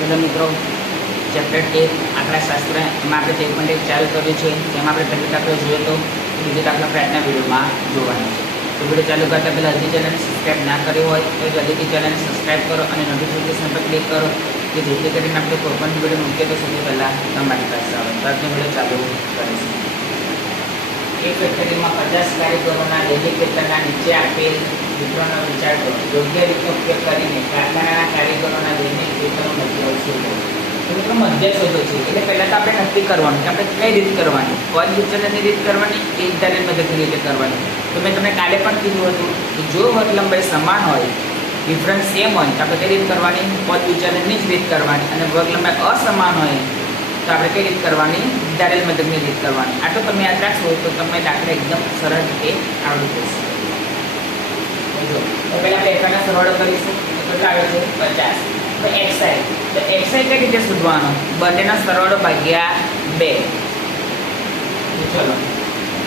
चलो मित्रों चैप्टर 1 आंकड़ाशास्त्र में આપણે 1.1 ચાલુ કર્યું છે તેમાં આપણે પહેલો દાખલો જોયો તો બીજો દાખલો આપણે આજના વિડીયોમાં જોવાનો છે તો વિડીયો ચાલુ કરતા પહેલાં હજી ચેનલને સબસ્ક્રાઈબ ના કરી હોય તો જલ્દીથી ચેનલને સબસ્ક્રાઈબ કરો અને નોટિફિકેશન પર ક્લિક કરો કે જેથી કરીને આપણે કોઈ પણ વિડીયો મૂકીએ તો સૌથી પહેલાં તમારી પાસે આવે તો આજનો વિડીયો ચાલુ કરીશું। એક ફેક્ટરીમાં 50 કારીગરોના દૈનિક વેતનના નીચે આપેલ વિતરણનો વિચાર કરો। યોગ્ય રીતે ઉપયોગ કરીને કારખાનાના કારીગરોના દૈનિક વેતનનો મધ્ય શોધો। તો મિત્રો મધ્ય શોધો છે એટલે પહેલાં તો આપણે નક્કી કરવાનું કે આપણે કઈ રીત કરવાની, પદ વિચલનની રીત કરવાની કે ઇન્ટરનેટ પદ્ધતિની રીતે કરવાની। તો મેં તમને કાલે પણ કીધું હતું કે જો વર્ગ લંબાઈ સમાન હોય, ડિફરન્સ સેમ હોય તો આપણે કઈ રીત કરવાની, પદ વિચલનની જ રીત કરવાની, અને વર્ગ લંબાઈ અસમાન હોય તો આપણે કઈ રીત કરવાની, ધારેલ પદ્ધતિની રીત કરવાની। આ તો તમે યાદ રાખશો તો તમને દાખલા એકદમ સરળ રીતે આવડી જશે। તો પહેલાં આપણે એકાના સરવાળો કરીશું તો કેટલા આવે છે 50। તો એક્સઆઈ કઈ રીતે શોધવાનો, બંનેનો સરવાળો ભાગ્યા 2। તો ચલો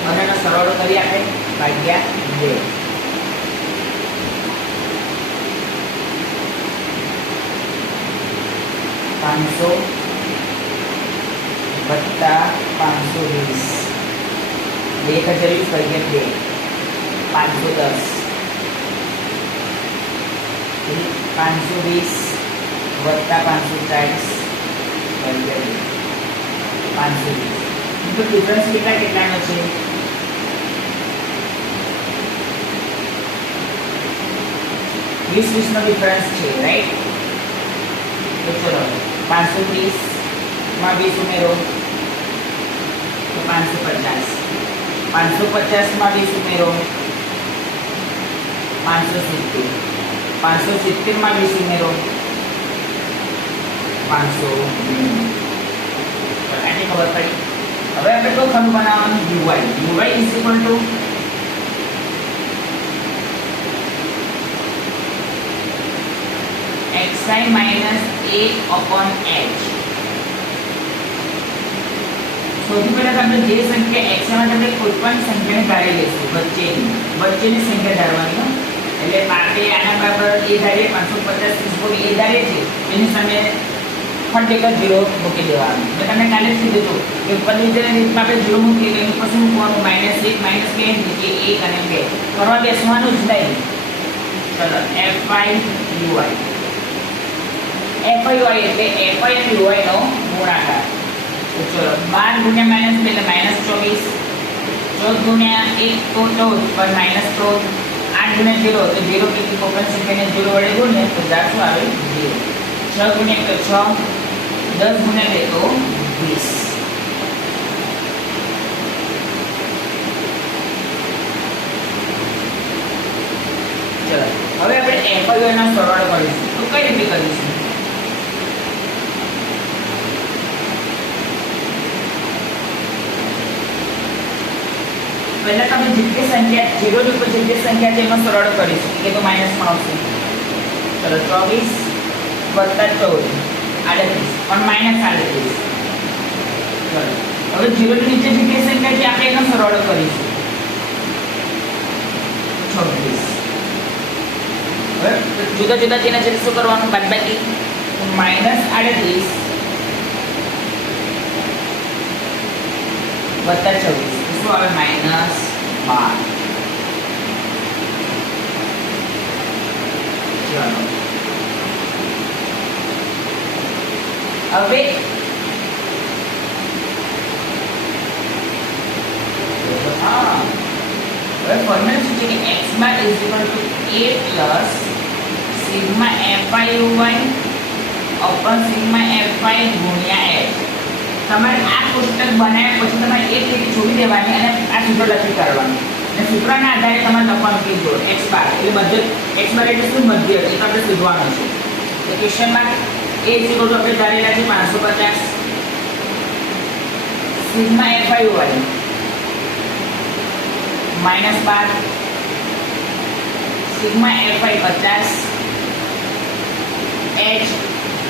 બંનેનો સરવાળો કરી આપણે ભાગ્યા 2। 500 વત્તા 520 1020 ભાગ્યા 2 510 520 વત્તા 540 ભાગ્યા 520 તો ડિફરન્સ કેટલાનો છે 20 નો ડિફરન્સ છે, રાઈટ। તો ચલો 530 માં 20 ઉમેરો તો 550 550 માં 20 ઉમેરો 570 570 માં 20 ઉમેરો 590। આની ખબર પડી। હવે આપણે તો ખંડ બનાવવાનું uy is equal to xi minus a/h। સૌથી પહેલા આપણે જે સંખ્યા x માં આપણે કોઈ પણ સંખ્યાને ધારી લઈશું, વચ્ચેની સંખ્યા ધારવાની। એટલે આપણે આના બરાબર a ધારીએ 550 a ધારીએ છે એની સામે ખંડ એક 0 મૂકી દેવાનું। મેં તમને કાલે જ કીધું હતું કે પદ વિચલનની રીતમાં આપણે 0 મૂકીએ તો એનું પછી મૂકવાનું -1 -2 નીચે 1 અને 2 કરવા બેસવાનું જ નહીં। ચલો fi uy એટલે fi અને uy નો ગુણાકાર। તો ચલો 12 ગુણ્યા -2 એટલે -24 14 ગુણ્યા 1 તો 14 પર -14 8 ગુણ્યા 0 તો 0 કેટલી કોઈપણ સંખ્યાને 0 વડે ગુણીએ તો જવાબ શું આવે 0। 6 ગુણ્યા 1 તો 6 10 ગુણ્યા 2 તો 20। ચલો હવે આપણે fi નો સરવાળો કરીશું તો કઈ રીતે કરીશું, પહેલા તમે જેટલી સંખ્યા 0 ની ઉપર જેટલી સંખ્યા છે એનો સરવાળો કરીશું કે તો માઈનસમાં આવશે। ચલો 24 વત્તા 14 38 પણ -38। ચલો હવે 0 ની નીચે જેટલી સંખ્યા છે આપણે એનો સરવાળો કરીશું 26। હવે જુદા જુદા ચિહ્ન છે શું કરવાનું, બાદબાકી -38 વત્તા 26 શું આવે -12। હવે ફોર્મ્યુલા શું છે કે x bar is equal to a plus sigma fi uy અપન સિગ્મા fi ગુણ્યા h। તમારે આ કોષ્ટક બનાવ્યા પછી તમારે એક રીતે છોડી દેવાની અને આ સૂત્ર લખી કાઢવાનું અને સૂત્રના આધારે તમારે લખવાનું કે જો x બાર એટલે મધ્ય, x બાર એટલે શું મધ્ય, એ તો આપણે શોધવાનું છે। તો ક્વેશ્ચનમાં a ઇઝ ઇક્વલ ટુ આપણે ધારેલા છે 550 sigma fi uy -12 sigma fi 50 h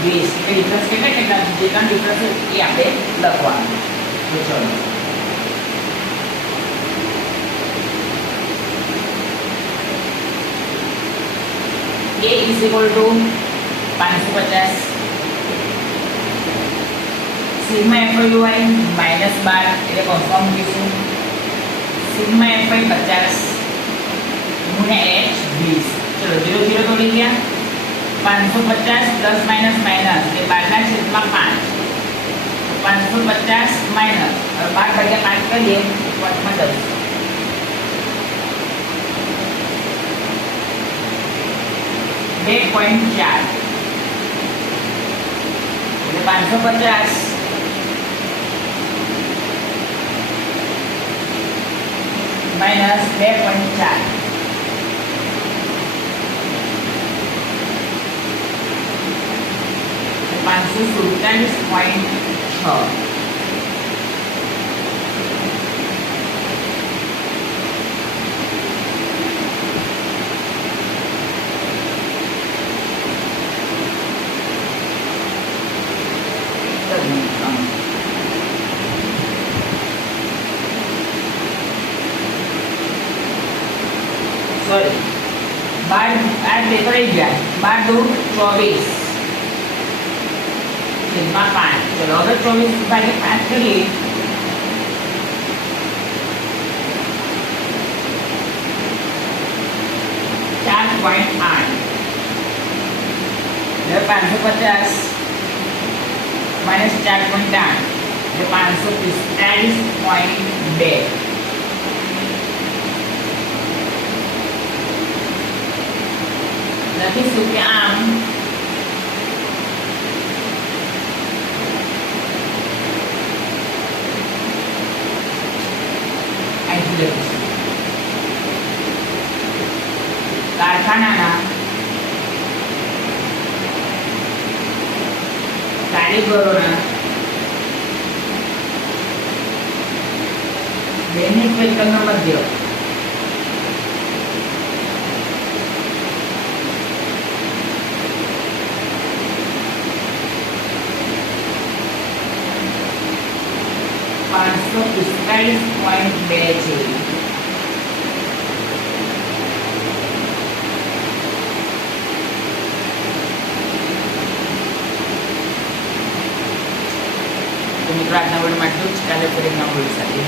20 એટલે ડિફરન્સ કેટલા જેટલા ડિફરન્સ એ આપણે લખવાનું। તો ચલો A is equal to 550 sigma FYUI -12 એટલે કૌંસમાં મૂકીશું. સિગ્મા FY 50 ગુણ્યા H 20. ચલો 0 0 તોડી ગયા. 550 પ્લસ માઇનસ માઇનસ એટલે 12/5. 550 માઇનસ 12/5 કરીએ પોઈન્ટમાં 10. બે પોઈન્ટ 4 એટલે 550 માઇનસ 2.4 547.6. સોરી 12 આ પેપર આવી ગયા. 12 2 24 છેદમાં 5. ચલો હવે 24/5 કરીએ. 4.8 હવે 550 માઇનસ 4.8 એટલે 545.2. લખીશું કે આમ કારખાનાના કારીગરોના દૈનિક વેતનનો મધ્ય $545.2 છે. તો મિત્રો આજના વર્ડમાં એટલું જ. કાલે ફરી નવા વર્ડ સાથે